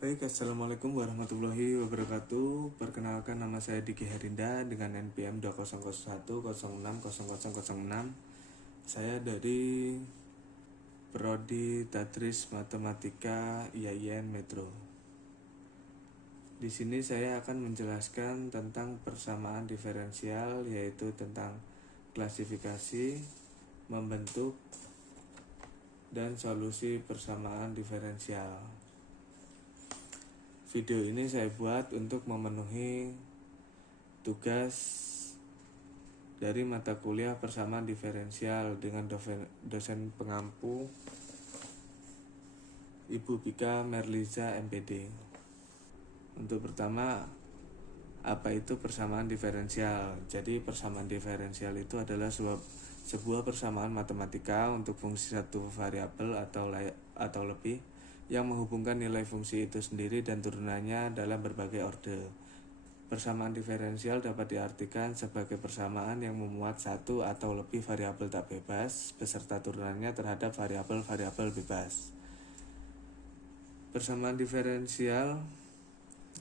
Baik, Assalamualaikum warahmatullahi wabarakatuh. Perkenalkan, nama saya Diki Herinda dengan NPM 2001060006. Saya dari Prodi Tadris Matematika IAIN Metro. Di sini saya akan menjelaskan tentang persamaan diferensial, yaitu tentang klasifikasi, membentuk, dan solusi persamaan diferensial. Video ini saya buat untuk memenuhi tugas dari mata kuliah persamaan diferensial dengan dosen pengampu Ibu Bika Merliza MPD. Untuk pertama, apa itu persamaan diferensial? Jadi persamaan diferensial itu adalah sebuah persamaan matematika untuk fungsi satu variabel atau lebih yang menghubungkan nilai fungsi itu sendiri dan turunannya dalam berbagai orde. Persamaan diferensial dapat diartikan sebagai persamaan yang memuat satu atau lebih variabel tak bebas beserta turunannya terhadap variabel-variabel bebas. Persamaan diferensial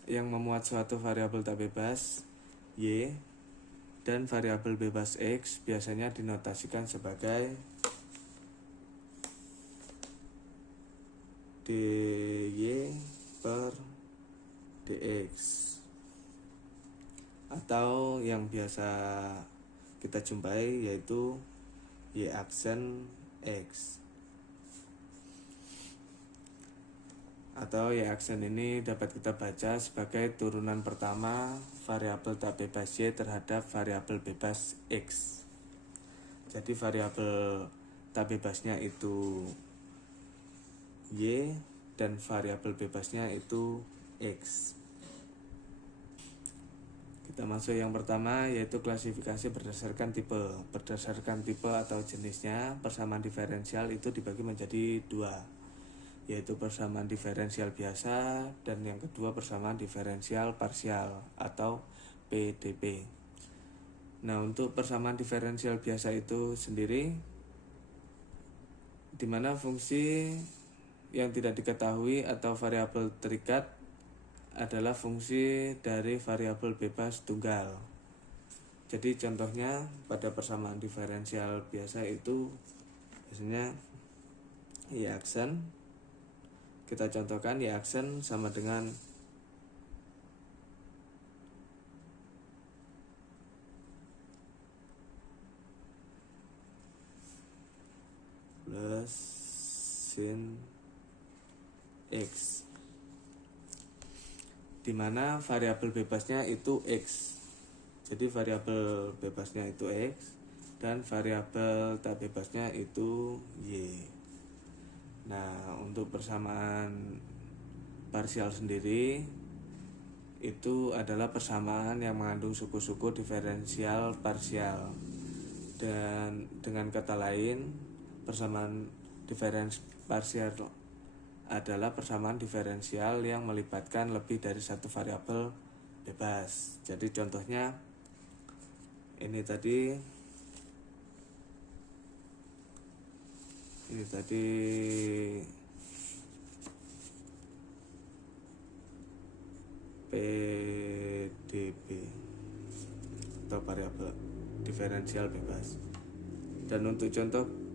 yang memuat suatu variabel tak bebas y dan variabel bebas x biasanya dinotasikan sebagai dy per dx atau yang biasa kita jumpai yaitu y aksen x. Atau y aksen ini dapat kita baca sebagai turunan pertama variabel tak bebas y terhadap variabel bebas x. Jadi variabel tak bebasnya itu y dan variabel bebasnya itu x. Kita masuk yang pertama, yaitu klasifikasi berdasarkan tipe. Berdasarkan tipe atau jenisnya, persamaan diferensial itu dibagi menjadi dua, yaitu persamaan diferensial biasa dan yang kedua persamaan diferensial parsial atau PDP. Nah, untuk persamaan diferensial biasa itu sendiri, di mana fungsi yang tidak diketahui atau variabel terikat adalah fungsi dari variabel bebas tunggal. Jadi contohnya pada persamaan diferensial biasa itu biasanya y aksen. Kita contohkan y aksen sama dengan plus sin x, dimana variabel bebasnya itu x. Jadi variabel bebasnya itu x dan variabel tak bebasnya itu y. Nah, untuk persamaan parsial sendiri itu adalah persamaan yang mengandung suku-suku diferensial parsial. Dan dengan kata lain, persamaan diferensial parsial adalah persamaan diferensial yang melibatkan lebih dari satu variabel bebas. Jadi contohnya ini tadi PDB atau variabel diferensial bebas. Dan untuk contoh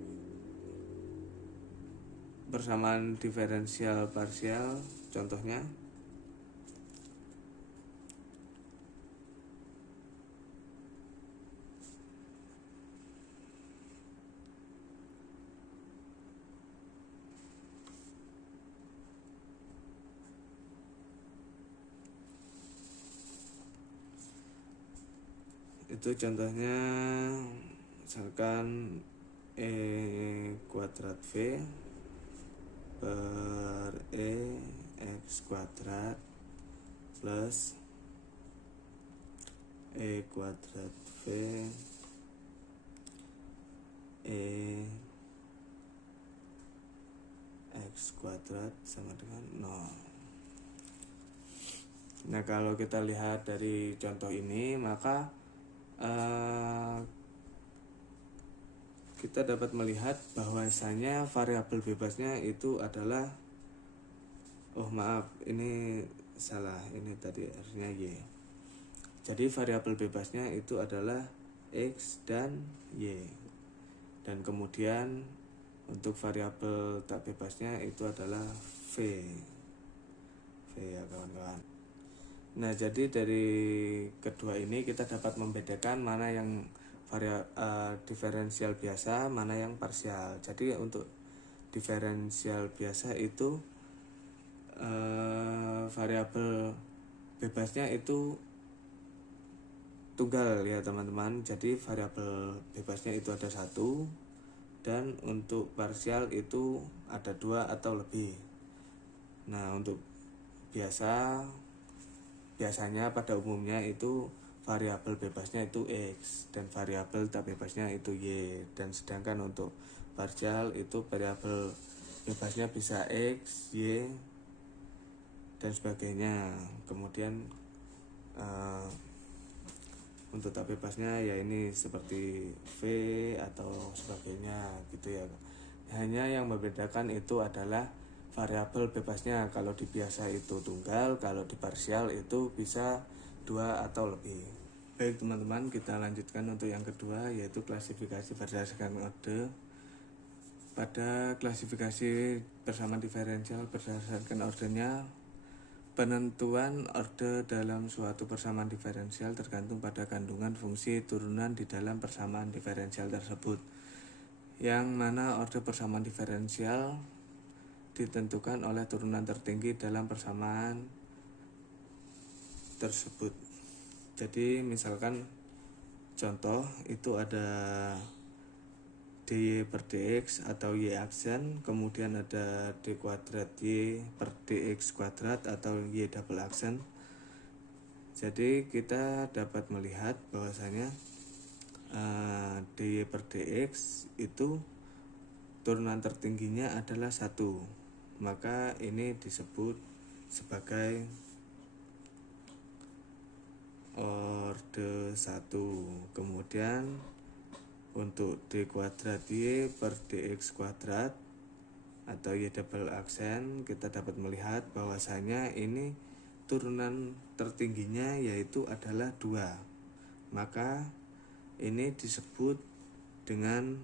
persamaan diferensial parsial, contohnya itu contohnya misalkan e kuadrat v per x kuadrat plus e kuadrat v x kuadrat sama dengan 0. Nah, kalau kita lihat dari contoh ini, maka kita dapat melihat bahwasanya variabel bebasnya itu adalah Oh maaf, ini salah, ini tadi harusnya Y. Jadi variabel bebasnya itu adalah X dan Y. Dan kemudian untuk variabel tak bebasnya itu adalah V. V ya kawan-kawan. Nah, jadi dari kedua ini kita dapat membedakan mana yang diferensial biasa, mana yang parsial. Jadi untuk diferensial biasa itu variabel bebasnya itu tunggal ya teman-teman. Jadi variabel bebasnya itu ada satu, dan untuk parsial itu ada dua atau lebih. Nah, untuk biasanya pada umumnya itu variabel bebasnya itu X dan variabel tak bebasnya itu Y. Dan sedangkan untuk parsial itu variabel bebasnya bisa X, Y, dan sebagainya. Kemudian untuk tak bebasnya ya ini seperti V atau sebagainya gitu ya. Hanya yang membedakan itu adalah variabel bebasnya. Kalau di biasa itu tunggal, kalau di parsial itu bisa dua atau lebih. Baik teman-teman, kita lanjutkan untuk yang kedua, yaitu klasifikasi berdasarkan orde. Pada klasifikasi persamaan diferensial berdasarkan ordenya, penentuan orde dalam suatu persamaan diferensial tergantung pada kandungan fungsi turunan di dalam persamaan diferensial tersebut, yang mana orde persamaan diferensial ditentukan oleh turunan tertinggi dalam persamaan tersebut. Jadi misalkan contoh itu ada dy per dx atau y aksen, kemudian ada d kuadrat y per dx kuadrat atau y double aksen. Jadi kita dapat melihat bahwasanya dy per dx itu turunan tertingginya adalah 1, maka ini disebut sebagai orde 1. Kemudian untuk d kuadrat y per dx kuadrat atau y double aksen, kita dapat melihat bahwasanya ini turunan tertingginya yaitu adalah 2, maka ini disebut dengan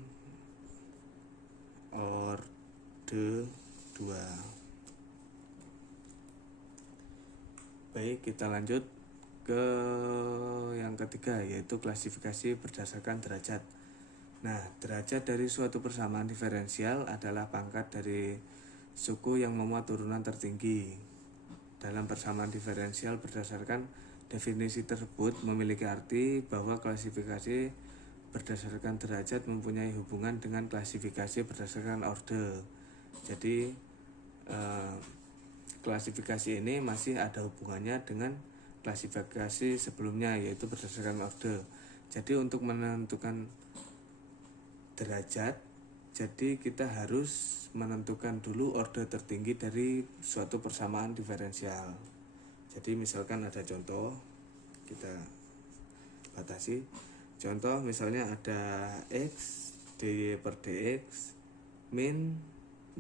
orde 2. Baik, kita lanjut ke yang ketiga, yaitu klasifikasi berdasarkan derajat. Nah, derajat dari suatu persamaan diferensial adalah pangkat dari suku yang memuat turunan tertinggi. Dalam persamaan diferensial berdasarkan definisi tersebut memiliki arti bahwa klasifikasi berdasarkan derajat mempunyai hubungan dengan klasifikasi berdasarkan orde. Jadi klasifikasi ini masih ada hubungannya dengan klasifikasi sebelumnya, yaitu berdasarkan orde. Jadi untuk menentukan derajat, jadi kita harus menentukan dulu orde tertinggi dari suatu persamaan diferensial. Jadi misalkan ada contoh, kita batasi. Contoh misalnya ada x dy per dx min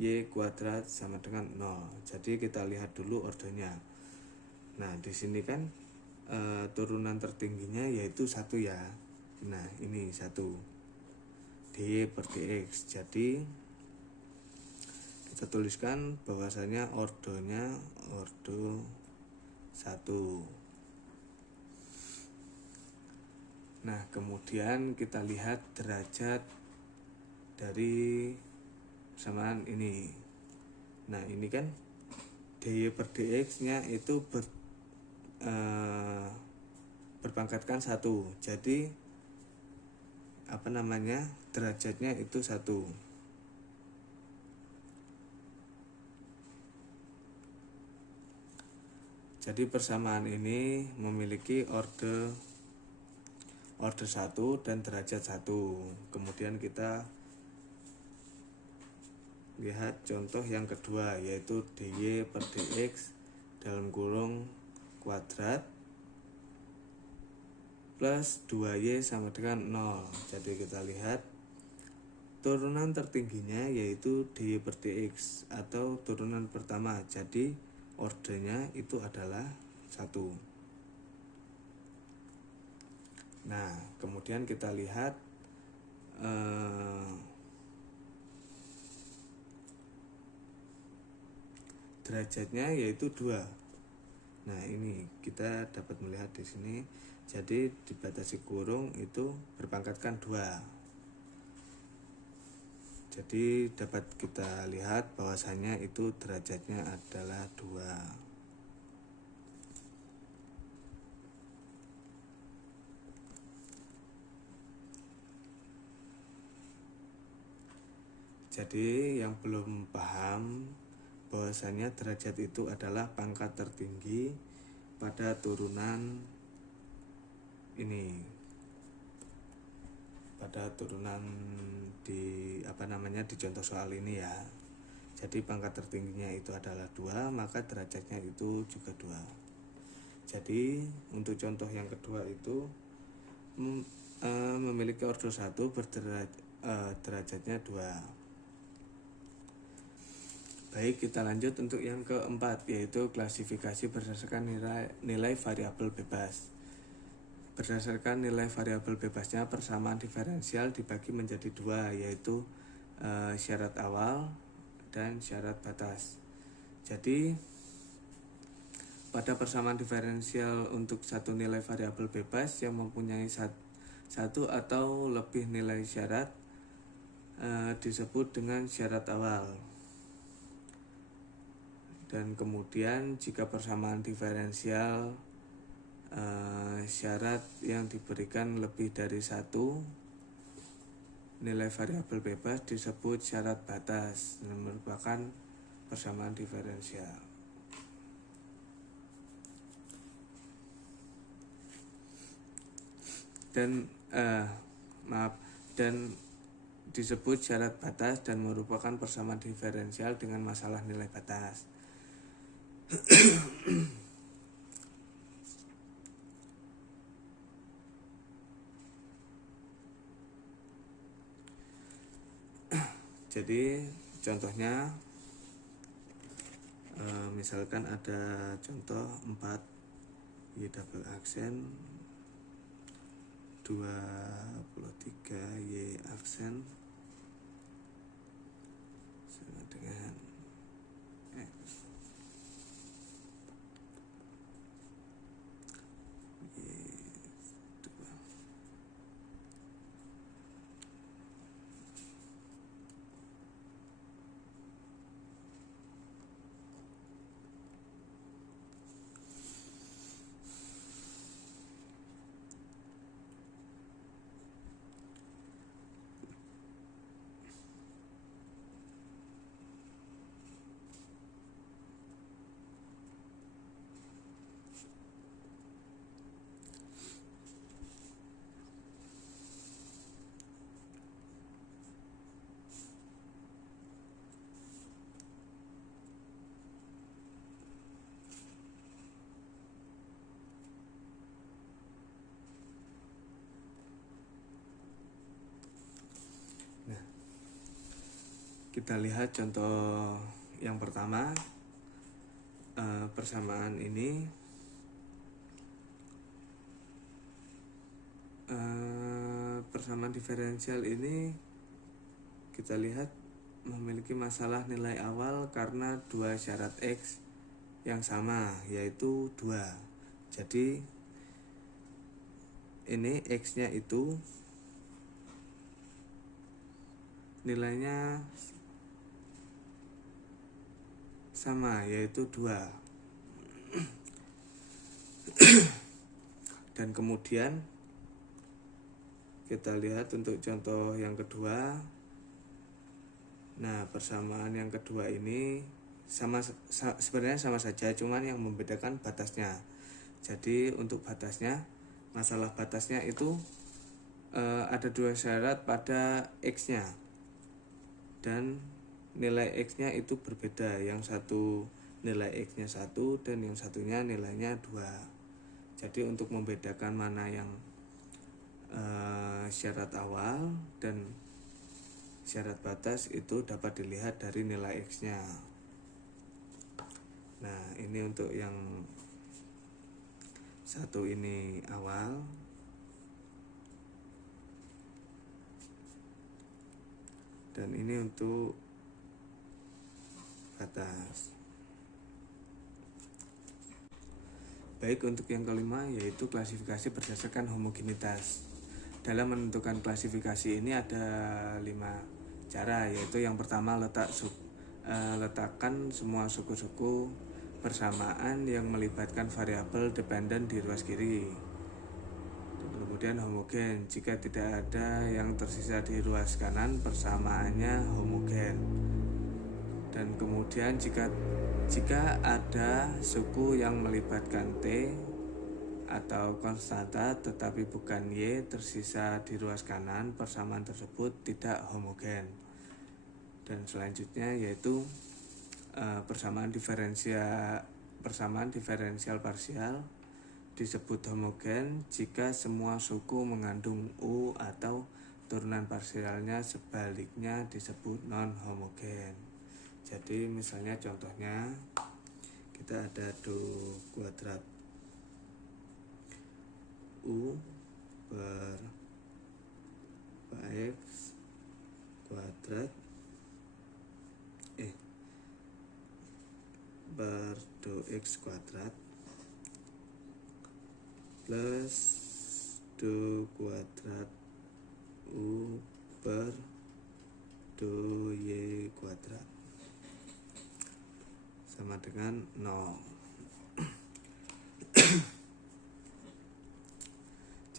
y kuadrat sama dengan 0. Jadi kita lihat dulu ordenya. Nah, di sini kan turunan tertingginya yaitu 1 ya. Nah, ini 1 dy per dx. Jadi kita tuliskan bahwasanya ordenya orde 1. Nah, kemudian kita lihat derajat dari persamaan ini. Nah, ini kan dy per dx nya itu berpangkatkan 1. Jadi derajatnya itu 1. Jadi persamaan ini memiliki orde 1 dan derajat 1. Kemudian kita lihat contoh yang kedua, yaitu dy per dx dalam kurung kuadrat plus 2y sama dengan 0. Jadi kita lihat turunan tertingginya yaitu dy per dx atau turunan pertama. Jadi ordenya itu adalah 1. Nah, kemudian kita lihat derajatnya yaitu 2. Nah, ini kita dapat melihat di sini. Jadi dibatasi kurung itu berpangkatkan 2. Jadi dapat kita lihat bahwasanya itu derajatnya adalah 2. Jadi yang belum paham bahwasanya derajat itu adalah pangkat tertinggi pada turunan ini, pada turunan di di contoh soal ini ya. Jadi pangkat tertingginya itu adalah 2, maka derajatnya itu juga 2. Jadi untuk contoh yang kedua itu memiliki ordo 1 derajatnya 2. Baik, kita lanjut untuk yang keempat, yaitu klasifikasi berdasarkan nilai variabel bebas. Berdasarkan nilai variabel bebasnya, persamaan diferensial dibagi menjadi 2, yaitu syarat awal dan syarat batas. Jadi pada persamaan diferensial untuk satu nilai variabel bebas yang mempunyai satu atau lebih nilai syarat disebut dengan syarat awal. Dan kemudian jika persamaan diferensial syarat yang diberikan lebih dari 1 nilai variabel bebas disebut syarat batas, yang merupakan persamaan diferensial. Dan disebut syarat batas dan merupakan persamaan diferensial dengan masalah nilai batas. Jadi contohnya misalkan ada contoh 4 Y double aksen 23 Y aksen sama dengan X. Kita lihat contoh yang pertama. Persamaan ini persamaan diferensial ini kita lihat memiliki masalah nilai awal karena 2 syarat X yang sama, yaitu 2. Jadi ini X nya itu nilainya sama, yaitu 2. Dan kemudian kita lihat untuk contoh yang kedua. Nah, persamaan yang kedua ini sebenarnya sama saja, cuman yang membedakan batasnya. Jadi untuk batasnya, masalah batasnya itu ada 2 syarat pada X-nya. Dan nilai X-nya itu berbeda, yang satu nilai X-nya 1 dan yang satunya nilainya 2. Jadi untuk membedakan mana yang syarat awal dan syarat batas itu dapat dilihat dari nilai X-nya. Nah, ini untuk yang satu ini awal, dan ini untuk batas. Baik, untuk yang kelima yaitu klasifikasi berdasarkan homogenitas. Dalam menentukan klasifikasi ini ada 5 cara, yaitu yang pertama letakkan semua suku-suku persamaan yang melibatkan variabel dependen di ruas kiri. Dan kemudian homogen, jika tidak ada yang tersisa di ruas kanan, persamaannya homogen. Dan kemudian jika ada suku yang melibatkan T atau konstanta tetapi bukan Y tersisa di ruas kanan, persamaan tersebut tidak homogen. Dan selanjutnya yaitu persamaan diferensial parsial disebut homogen jika semua suku mengandung U atau turunan parsialnya sebaliknya disebut non homogen. Jadi misalnya contohnya kita ada do kuadrat U per X kuadrat per do X kuadrat plus do kuadrat U per do Y kuadrat sama dengan 0.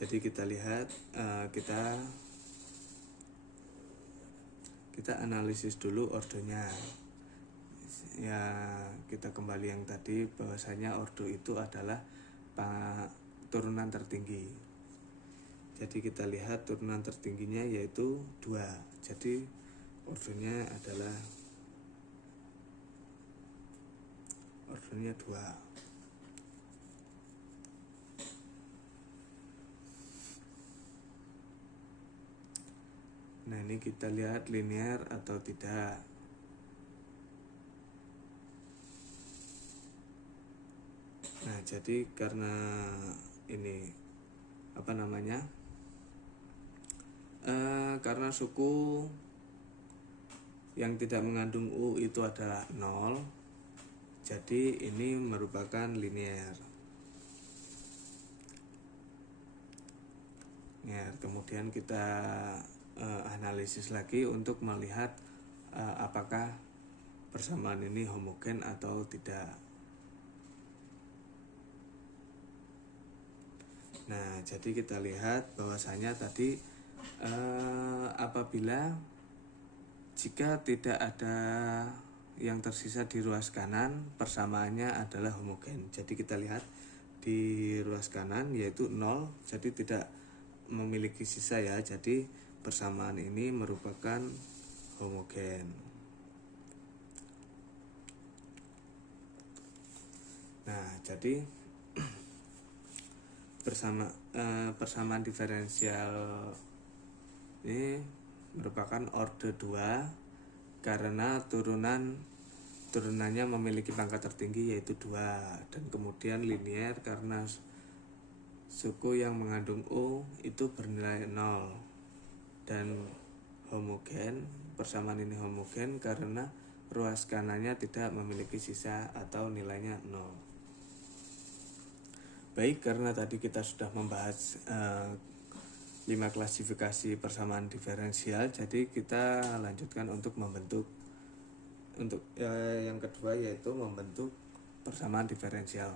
Jadi kita lihat, kita analisis dulu ordonya. Ya, kita kembali yang tadi bahwasanya ordo itu adalah turunan tertinggi. Jadi kita lihat turunan tertingginya yaitu 2. Jadi ordonya adalah 2. Nah, ini kita lihat linear atau tidak. Nah, jadi karena ini karena suku yang tidak mengandung U itu adalah 0, jadi ini merupakan linear. Kemudian kita analisis lagi untuk melihat apakah persamaan ini homogen atau tidak. Nah, jadi kita lihat bahwasanya tadi apabila jika tidak ada yang tersisa di ruas kanan, persamaannya adalah homogen. Jadi kita lihat di ruas kanan yaitu 0, jadi tidak memiliki sisa ya. Jadi persamaan ini merupakan homogen. Nah, jadi persamaan diferensial ini merupakan order 2 karena turunannya memiliki pangkat tertinggi yaitu 2, dan kemudian linear karena suku yang mengandung U itu bernilai 0, dan homogen, persamaan ini homogen karena ruas kanannya tidak memiliki sisa atau nilainya 0. Baik, karena tadi kita sudah membahas 5 klasifikasi persamaan diferensial, jadi kita lanjutkan untuk membentuk yang kedua yaitu membentuk persamaan diferensial.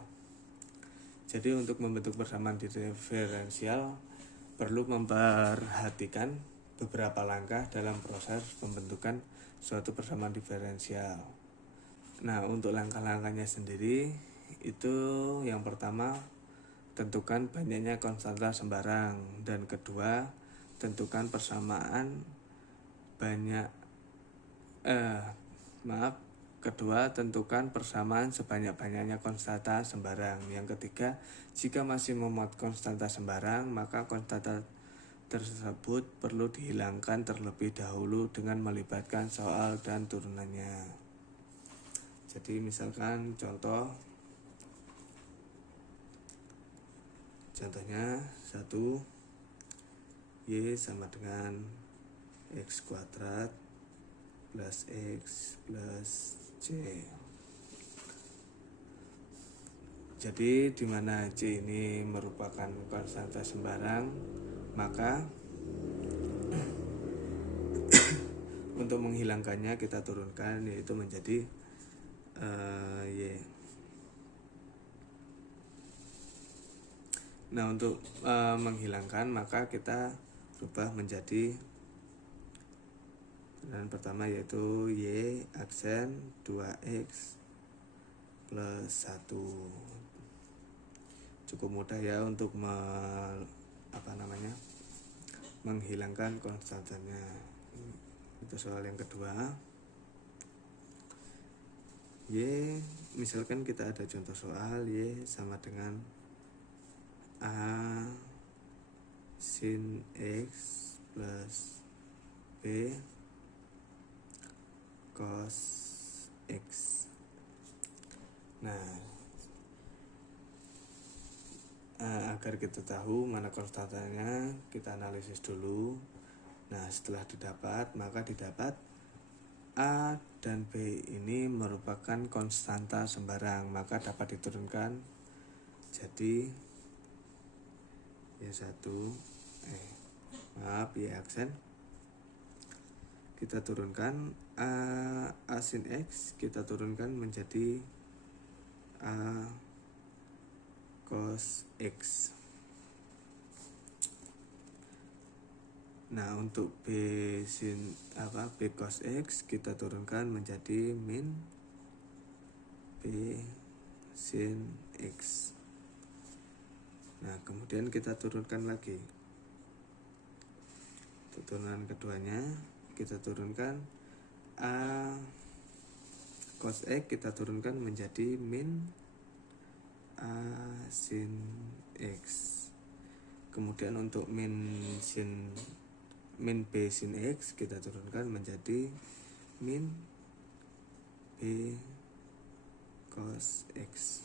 Jadi untuk membentuk persamaan diferensial perlu memperhatikan beberapa langkah dalam proses pembentukan suatu persamaan diferensial. Nah, untuk langkah-langkahnya sendiri itu yang pertama, tentukan banyaknya konstanta sembarang, dan kedua, tentukan persamaan tentukan persamaan sebanyak-banyaknya konstanta sembarang. Yang ketiga, jika masih memuat konstanta sembarang, maka konstanta tersebut perlu dihilangkan terlebih dahulu dengan melibatkan soal dan turunannya. Jadi misalkan contohnya 1, Y sama dengan X kuadrat plus X plus C. Jadi dimana C ini merupakan konstanta sembarang, maka untuk menghilangkannya kita turunkan, yaitu menjadi Y. Nah, untuk menghilangkan maka kita rubah menjadi dan pertama yaitu Y aksen 2X plus 1. Cukup mudah ya untuk menghilangkan konstantanya. Itu soal yang kedua. Y, misalkan kita ada contoh soal Y sama dengan A sin X plus B cos X. Nah, agar kita tahu mana konstantanya, kita analisis dulu. Nah, setelah didapat, maka didapat A dan B ini merupakan konstanta sembarang, maka dapat diturunkan jadi Y aksen kita turunkan A sin X kita turunkan menjadi A cos X. Nah, untuk B cos X kita turunkan menjadi min B sin X. Nah, kemudian kita turunkan lagi. Turunan keduanya kita turunkan A cos X kita turunkan menjadi min A sin X. Kemudian untuk min B sin X kita turunkan menjadi min B cos X.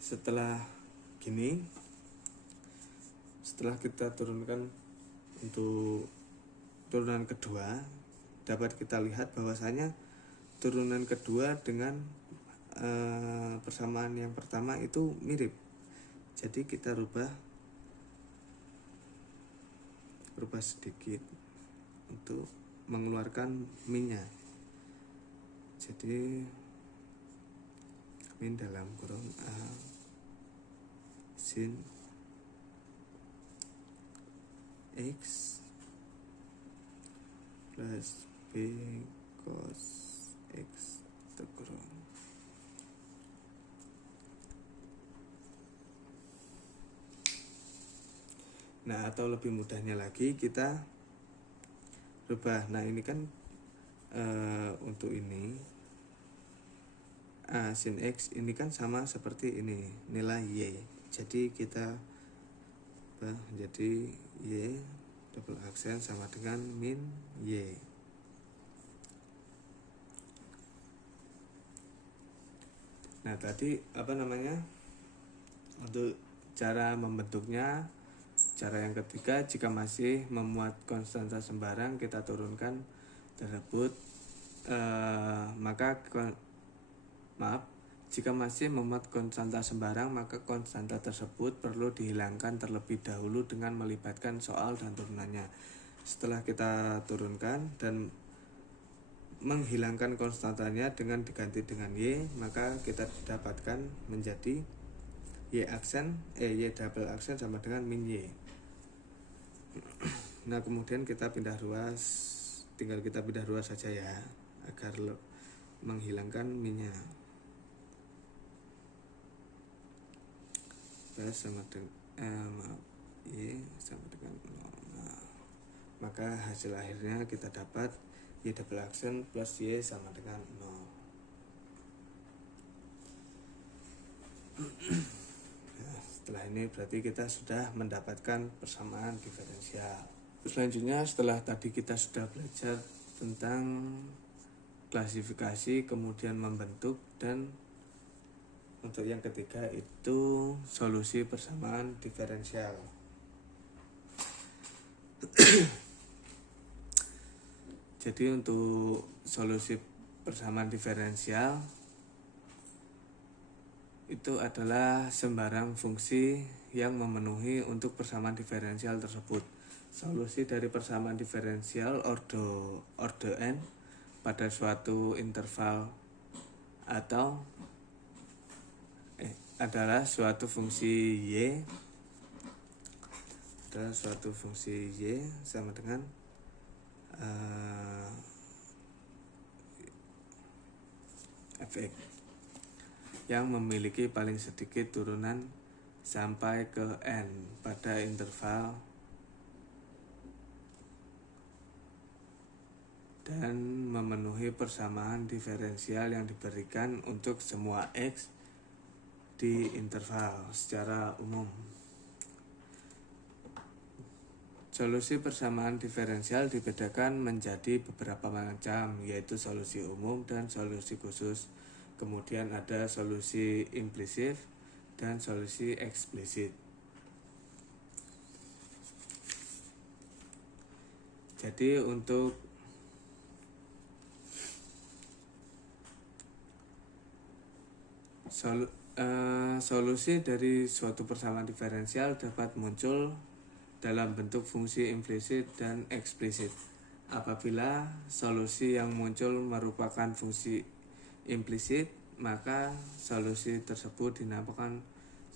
Setelah kita turunkan untuk turunan kedua, dapat kita lihat bahwasanya turunan kedua dengan persamaan yang pertama itu mirip. Jadi kita rubah sedikit untuk mengeluarkan minnya. Jadi min dalam kurung A sin X plus B cos X kurung. Nah, atau lebih mudahnya lagi kita rubah. Nah, ini kan untuk ini A sin X ini kan sama seperti ini nilai Y. Jadi kita jadi Y double aksen sama dengan min Y. Nah, tadi untuk cara membentuknya, cara yang ketiga, jika masih memuat konstanta sembarang kita turunkan tersebut, jika masih memuat konstanta sembarang, maka konstanta tersebut perlu dihilangkan terlebih dahulu dengan melibatkan soal dan turunannya. Setelah kita turunkan dan menghilangkan konstantanya dengan diganti dengan Y, maka kita dapatkan menjadi Y double aksen sama dengan min Y. Nah, kemudian kita tinggal kita pindah ruas saja ya, agar menghilangkan minnya. Sama dengan Y sama dengan 0. Nah, maka hasil akhirnya kita dapat Y double aksen plus Y sama dengan 0. Nah, setelah ini berarti kita sudah mendapatkan persamaan diferensial. Selanjutnya, setelah tadi kita sudah belajar tentang klasifikasi, kemudian membentuk, dan untuk yang ketiga itu solusi persamaan diferensial. Jadi untuk solusi persamaan diferensial itu adalah sembarang fungsi yang memenuhi untuk persamaan diferensial tersebut. Solusi dari persamaan diferensial ordo n pada suatu interval atau adalah suatu fungsi y sama dengan fx yang memiliki paling sedikit turunan sampai ke n pada interval dan memenuhi persamaan diferensial yang diberikan untuk semua x di interval secara umum. Solusi persamaan diferensial dibedakan menjadi beberapa macam, yaitu solusi umum dan solusi khusus. Kemudian ada solusi implisit dan solusi eksplisit. Jadi untuk solusi dari suatu persamaan diferensial dapat muncul dalam bentuk fungsi implisit dan eksplisit. Apabila solusi yang muncul merupakan fungsi implisit, maka solusi tersebut dinamakan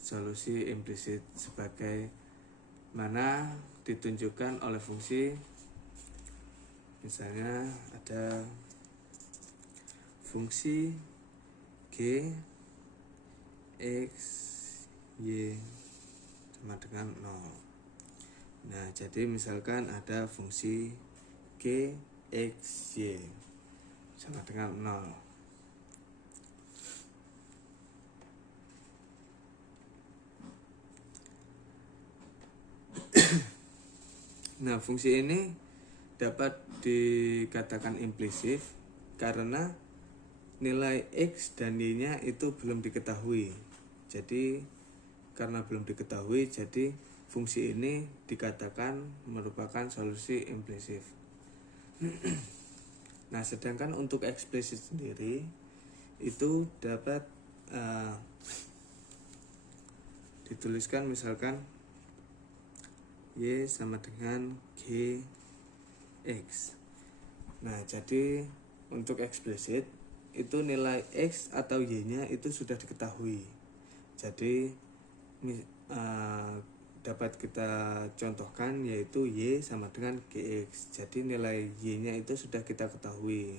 solusi implisit sebagai mana ditunjukkan oleh fungsi. Misalnya ada fungsi g x y sama dengan 0. Nah, jadi misalkan ada fungsi g x y sama dengan 0. Nah, fungsi ini dapat dikatakan implisit karena nilai x dan y-nya itu belum diketahui. Jadi karena belum diketahui, jadi fungsi ini dikatakan merupakan solusi implisit. Nah, sedangkan untuk eksplisit sendiri itu dapat dituliskan misalkan y sama dengan g x. Nah, jadi untuk eksplisit itu nilai x atau y-nya itu sudah diketahui. Jadi dapat kita contohkan yaitu y sama dengan gx. Jadi nilai y-nya itu sudah kita ketahui,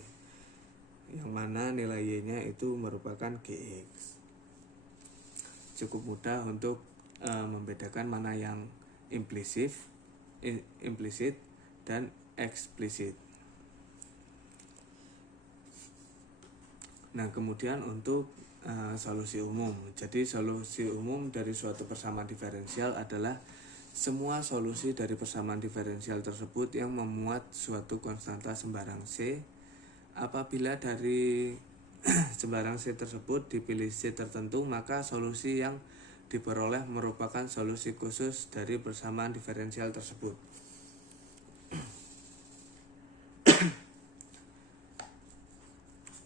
yang mana nilai y-nya itu merupakan gx. Cukup mudah untuk membedakan mana yang implisit dan eksplisit. Nah, kemudian untuk solusi umum. Jadi solusi umum dari suatu persamaan diferensial adalah semua solusi dari persamaan diferensial tersebut yang memuat suatu konstanta sembarang c. Apabila dari sembarang c tersebut dipilih c tertentu, maka solusi yang diperoleh merupakan solusi khusus dari persamaan diferensial tersebut.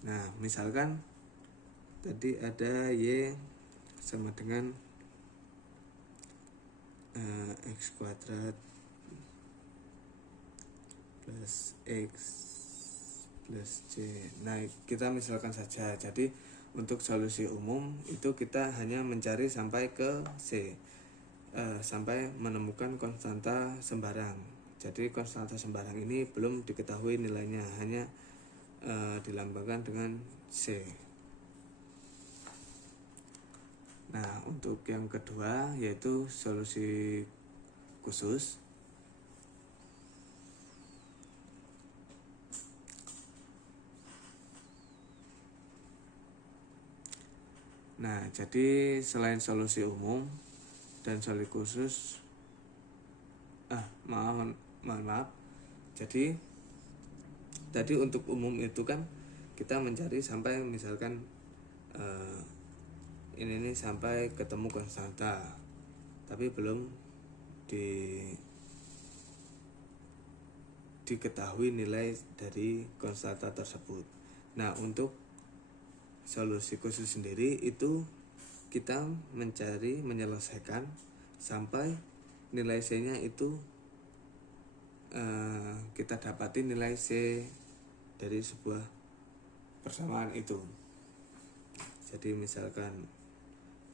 Nah, misalkan tadi ada y sama dengan x kuadrat plus x plus c. Nah, kita misalkan saja. Jadi untuk solusi umum itu kita hanya mencari sampai ke c, sampai menemukan konstanta sembarang. Jadi konstanta sembarang ini belum diketahui nilainya, hanya dilambangkan dengan c. Nah, untuk yang kedua yaitu solusi khusus. Nah, jadi selain solusi umum dan solusi khusus, mohon maaf. Jadi tadi untuk umum itu kan kita mencari sampai misalkan ini sampai ketemu konstanta, tapi belum diketahui nilai dari konstanta tersebut. Nah, untuk solusi khusus sendiri itu kita menyelesaikan sampai nilai C-nya itu kita dapati nilai C dari sebuah persamaan itu. Jadi misalkan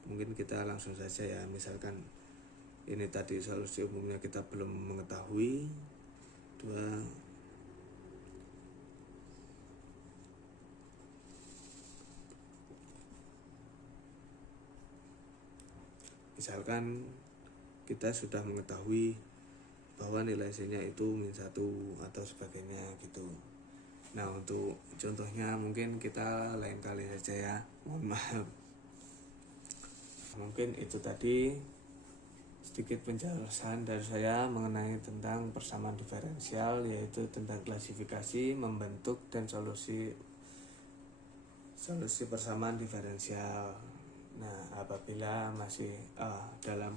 mungkin kita langsung saja ya, misalkan ini tadi solusi umumnya kita belum mengetahui. Misalkan kita sudah mengetahui bahwa nilai C-nya itu -1 atau sebagainya gitu. Nah, untuk contohnya mungkin kita lain kali saja ya, mohon maaf. Mungkin itu tadi sedikit penjelasan dari saya mengenai tentang persamaan diferensial, yaitu tentang klasifikasi, membentuk, dan solusi persamaan diferensial. Nah, apabila masih dalam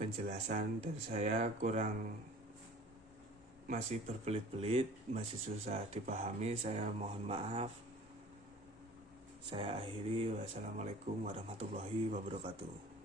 penjelasan dari saya masih berbelit-belit, masih susah dipahami, saya mohon maaf. Saya akhiri. Wassalamualaikum warahmatullahi wabarakatuh.